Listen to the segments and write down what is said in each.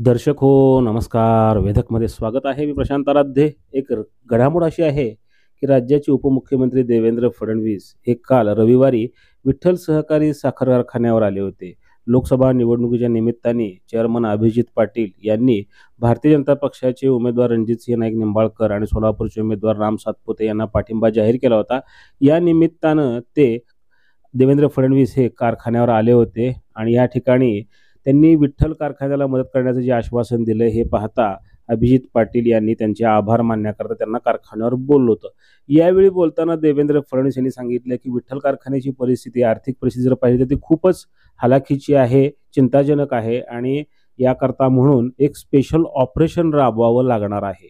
दर्शक हो नमस्कार. वेधकमध्ये स्वागत आहे. मी प्रशांत आराध्य. एक घडामोड अशी आहे की राज्याचे उपमुख्यमंत्री देवेंद्र फडणवीस हे काल रविवारी विठ्ठल सहकारी साखर कारखान्यावर आले होते. लोकसभा निवडणुकीच्या निमित्ताने चेअरमन अभिजित पाटील यांनी भारतीय जनता पक्षाचे उमेदवार रणजितसिंह नाईक निंबाळकर आणि सोलापूरचे उमेदवार राम सातपुते यांना पाठिंबा जाहीर केला होता. या निमित्तानं ते देवेंद्र फडणवीस हे कारखान्यावर आले होते आणि या ठिकाणी त्यांनी विठ्ठल कारखान्याला मदत करण्याचं जे आश्वासन दिलं हे पाहता अभिजित पाटील यांनी त्यांचे आभार मानण्याकरता त्यांना कारखान्यावर बोललं होतं. यावेळी बोलताना देवेंद्र फडणवीस यांनी सांगितलं की विठ्ठल कारखान्याची परिस्थिती, आर्थिक परिस्थिती जर पाहिली तर ती खूपच हलाखीची आहे, चिंताजनक आहे आणि याकरता म्हणून एक स्पेशल ऑपरेशन राबवावं लागणार आहे.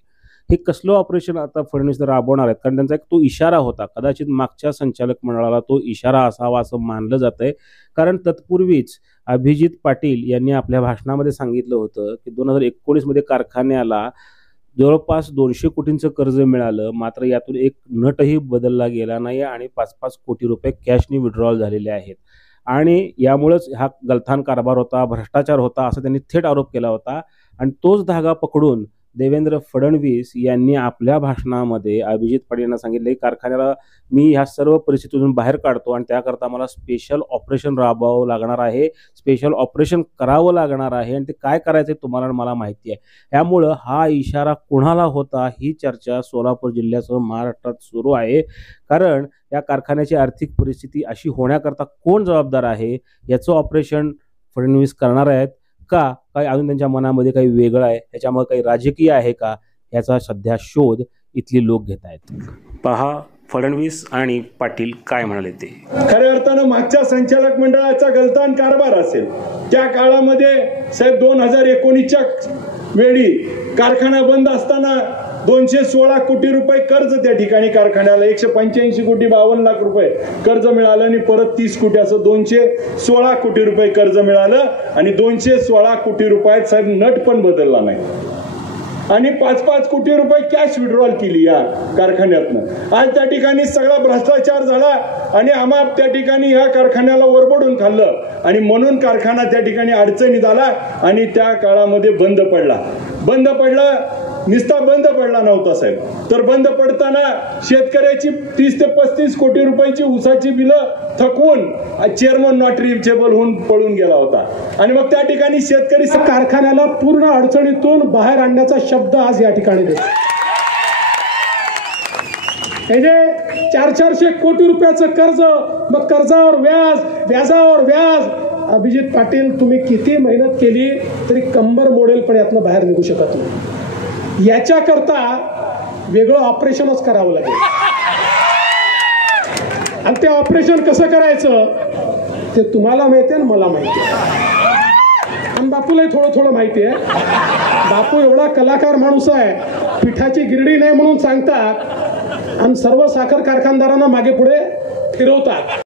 हे कसलं ऑपरेशन आता फडणवीस राबवणार आहेत? कारण त्यांचा एक तो इशारा होता, कदाचित मागच्या संचालक मंडळाला तो इशारा असावा असं मानलं जातंय. कारण तत्पूर्वीच अभिजित पाटील यांनी आपल्या भाषणामध्ये सांगितलं होतं की 2019 मध्ये कारखान्याला जवळपास 200 कोटींचं कर्ज मिळालं, मात्र यातून एक नटही बदलला गेला नाही आणि 5-5 कोटी रुपये कॅशनी विड्रॉल झालेले आहेत आणि यामुळेच हा गलथान कारभार होता, भ्रष्टाचार होता असं त्यांनी थेट आरोप केला होता. आणि तोच धागा पकडून देवेंद्र फडणवीस यांनी आपल्या भाषणामध्ये अभिजित पाटील यांना सांगितले की कारखान्याला मी ह्या सर्व परिस्थितीतून बाहेर काढतो आणि त्याकरता मला स्पेशल ऑपरेशन राबवावं लागणार आहे, स्पेशल ऑपरेशन करावं लागणार आहे आणि ते काय करायचं तुम्हाला मला माहिती आहे. त्यामुळं हा इशारा कोणाला होता ही चर्चा सोलापूर जिल्ह्यासह महाराष्ट्रात सुरू आहे. कारण या कारखान्याची आर्थिक परिस्थिती अशी होण्याकरता कोण जबाबदार आहे याचं ऑपरेशन फडणवीस करणार आहेत का? काही अजून त्यांच्या मनामध्ये काही वेगळं आहे, त्याच्यामुळे काही राजकीय आहे का, याचा सध्या शोध इथली लोक घेत आहेत. पहा फडणवीस आणि पाटील काय म्हणाले ते. खऱ्या अर्थानं मागच्या संचालक मंडळाचा गलतान कारभार असेल त्या काळामध्ये साहेब 2019च्या वेळी कारखाना बंद असताना 216 कोटी रुपये कर्ज त्या ठिकाणी कारखान्याला 185 कोटी 52 लाख रुपये कर्ज मिळालं आणि परत 30 कोटी असं 216 कोटी रुपये कर्ज मिळालं आणि 216 कोटी रुपयात साहेब नट पण बदलला नाही आणि 5-5 कोटी रुपये कॅश विड्रॉल केली या कारखान्यातनं. आज त्या ठिकाणी सगळा भ्रष्टाचार झाला आणि आम्हा त्या ठिकाणी या कारखान्याला वरबडून खाल्लं आणि म्हणून कारखाना त्या ठिकाणी अडचणीत आला आणि त्या काळामध्ये बंद पडला. निस्ता बंद पडला नव्हता साहेब, तर बंद पडताना शेतकऱ्याची 30 ते 35 कोटी रुपयाची ऊसाची बिलं थकवून चेअरमन नॉट रिचेबल होऊन पळून गेला होता आणि मग त्या ठिकाणी शेतकरी कारखान्याला पूर्ण अडचणीतून बाहेर आणण्याचा शब्द आज या ठिकाणी देतो. हे जे 400 कोटी रुपयाचं कर्ज, मग कर्जावर व्याज, व्याजावर व्याज. अभिजित पाटील, तुम्ही किती मेहनत केली तरी कंबर मोडेल पण यातनं बाहेर निघू शकत नाही. याच्याकरता वेगळं ऑपरेशनच करावं लागेल आणि ते ऑपरेशन कसं करायचं ते तुम्हाला माहिती आहे, मला माहिती आहे आणि बापूलाही थोडं थोडं माहिती आहे. बापू एवढा कलाकार माणूस आहे, पिठाची गिरडी नाही म्हणून सांगतात आणि सर्व साखर कारखानदारांना मागे पुढे फिरवतात.